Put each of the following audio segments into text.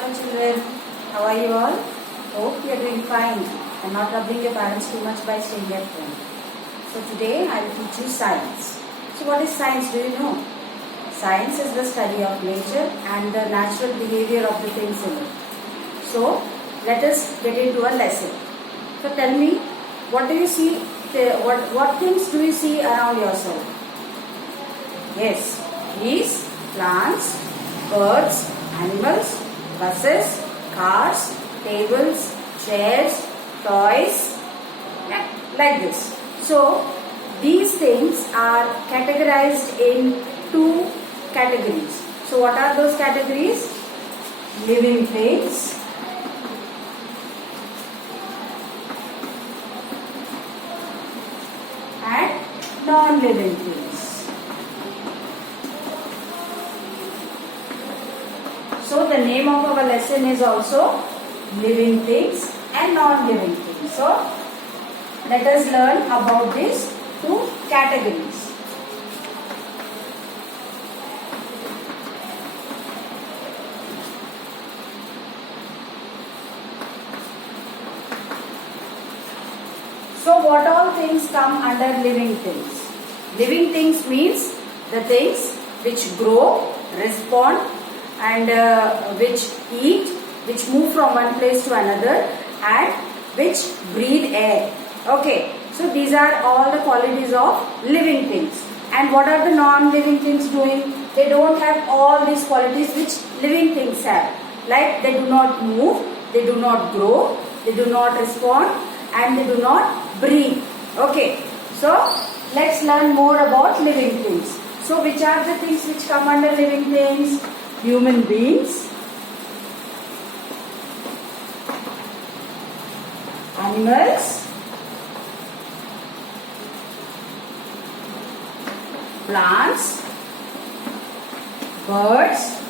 Hello children, how are you all? Hope you are doing fine and not troubling your parents too much by staying at home. So today I will teach you science. So what is science, do you know? Science is the study of nature and the natural behavior of the things in it. So let us get into a lesson. So tell me, what do you see, what things do you see around yourself? Yes, trees, plants, birds, animals, buses, cars, tables, chairs, toys, like this. So these things are categorized in two categories. So what are those categories? Living things and non-living things. So the name of our lesson is also living things and non-living things. So let us learn about these two categories. So what all things come under living things? Living things means the things which grow, respond and which eat, which move from one place to another and which breathe air. Okay, so these are all the qualities of living things. And what are the non-living things doing? They don't have all these qualities which living things have. Like they do not move, they do not grow, they do not respond and they do not breathe. Okay, so let's learn more about living things. So which are the things which come under living things? Human beings, animals, plants, birds,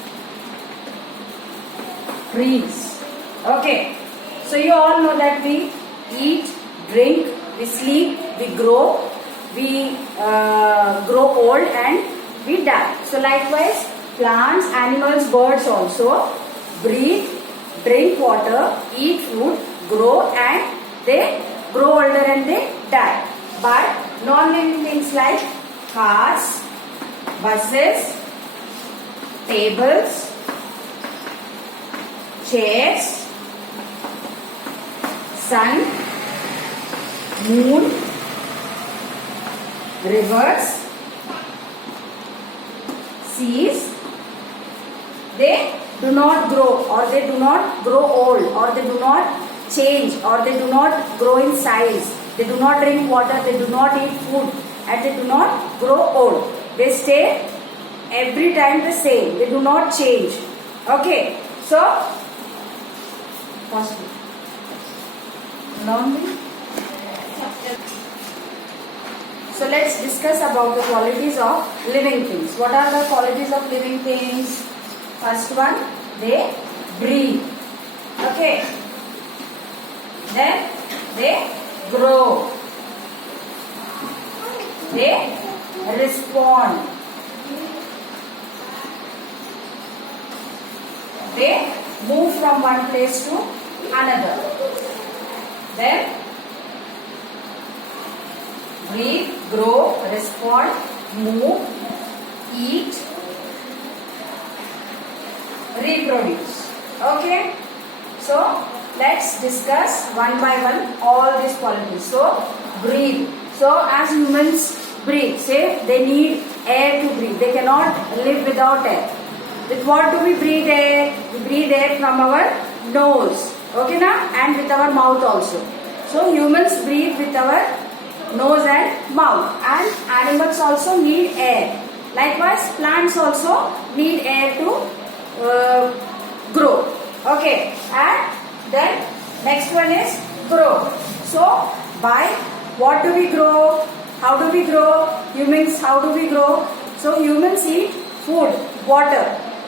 trees. Okay, so you all know that we eat, drink, we sleep, we grow, we grow old and we die. So likewise, plants, animals, birds also breathe, drink water, eat food, grow and they grow older and they die. But non-living things like cars, buses, tables, chairs, sun, moon, rivers, seas, they do not grow or they do not grow old or they do not change or they do not grow in size. They do not drink water, they do not eat food and they do not grow old. They stay every time the same. They do not change. Okay. So, So let's discuss about the qualities of living things. What are the qualities of living things? First one, they breathe. Okay. Then they grow. They respond. They move from one place to another. Then breathe, grow, respond, move, eat, reproduce. Okay. So let's discuss one by one all these qualities. So breathe. So as humans breathe, say they need air to breathe. They cannot live without air. With what do we breathe air? We breathe air from our nose. Okay na? And with our mouth also. So humans breathe with our nose and mouth. And animals also need air. Likewise, plants also need air to grow. Okay. And then next one is grow. So by what do we grow? How do we grow? Humans, how do we grow? So humans eat food, water.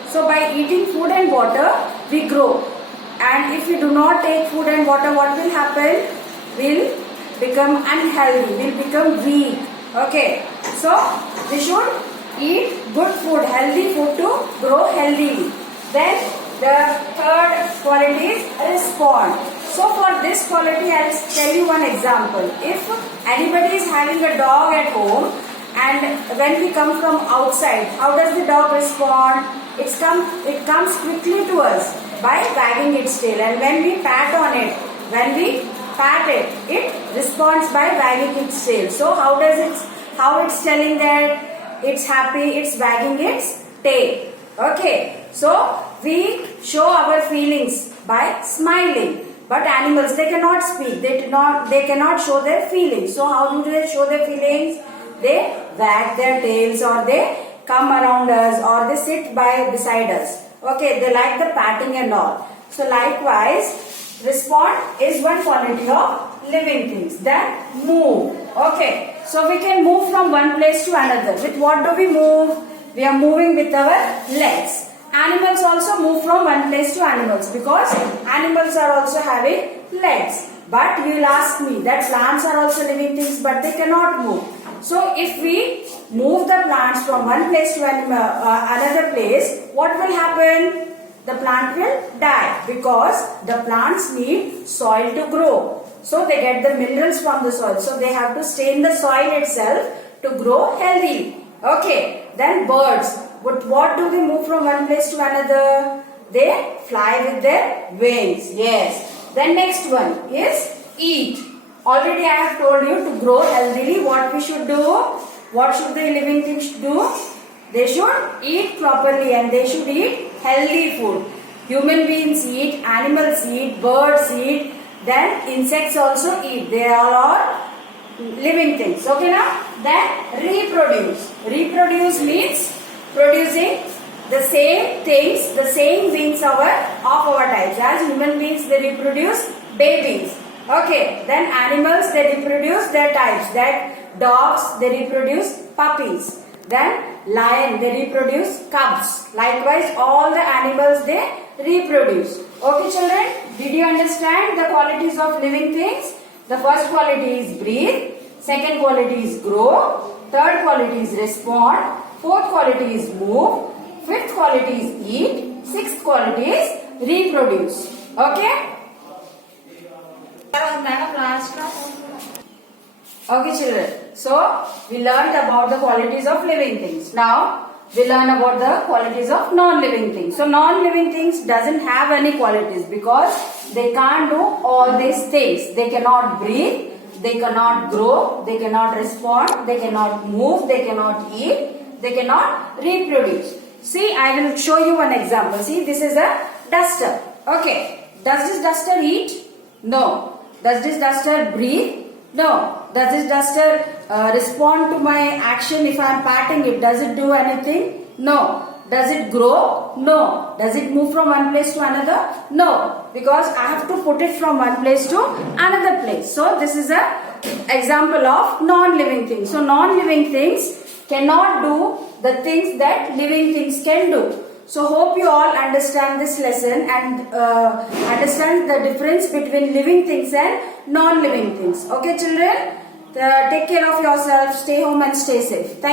So by eating food and water, we grow. And if we do not take food and water, what will happen? We'll become unhealthy, we'll become weak. Okay. So we should eat good food, healthy food to grow healthily. Then The third quality is respond. So for this quality, I'll tell you one example. If anybody is having a dog at home and when we come from outside, how does the dog respond? It comes quickly to us by wagging its tail, and when we pat on it, it responds by wagging its tail. So how it's telling that it's happy, it's wagging its tail. Okay, so we show our feelings by smiling. But animals, they cannot speak, they cannot show their feelings. So how do they show their feelings? They wag their tails, or they come around us, or they sit beside us. Okay, they like the patting and all. So likewise, respond is one quality of living things that move. Okay, so we can move from one place to another. With what do we move? We are moving with our legs. Animals also move from one place to animals, because animals are also having legs. But you will ask me that plants are also living things, but they cannot move. So if we move the plants from one place to another place, what will happen? The plant will die, because the plants need soil to grow. So they get the minerals from the soil. So they have to stay in the soil itself to grow healthy. Okay, then birds. But what do they move from one place to another? They fly with their wings. Yes. Then next one is eat. Already I have told you to grow healthily what we should do. What should the living things do? They should eat properly, and they should eat healthy food. Human beings eat, animals eat, birds eat, then insects also eat. They all are living things. Okay now? Then reproduce. Reproduce means producing the same things, the same beings of our types. As human beings, they reproduce babies. Okay, then animals, they reproduce their types. That dogs, they reproduce puppies. Then lion, they reproduce cubs. Likewise, all the animals, they reproduce. Okay children, did you understand the qualities of living things? The first quality is breathe. Second quality is grow. Third quality is respond. Fourth quality is move. Fifth quality is eat. Sixth quality is reproduce. Okay? Okay children. So, we learned about the qualities of living things. Now, we learn about the qualities of non-living things. So, non-living things doesn't have any qualities, because they can't do all these things. They cannot breathe. They cannot grow. They cannot respond. They cannot move. They cannot eat. They cannot reproduce. See, I will show you one example. See, this is a duster. Okay. Does this duster eat? No. Does this duster breathe? No. Does this duster respond to my action if I am patting it? Does it do anything? No. Does it grow? No. Does it move from one place to another? No. Because I have to put it from one place to another place. So, this is an example of non-living things. So, non-living things cannot do the things that living things can do. So, hope you all understand this lesson and understand the difference between living things and non-living things. Okay children? Take care of yourself, stay home and stay safe. Thank you.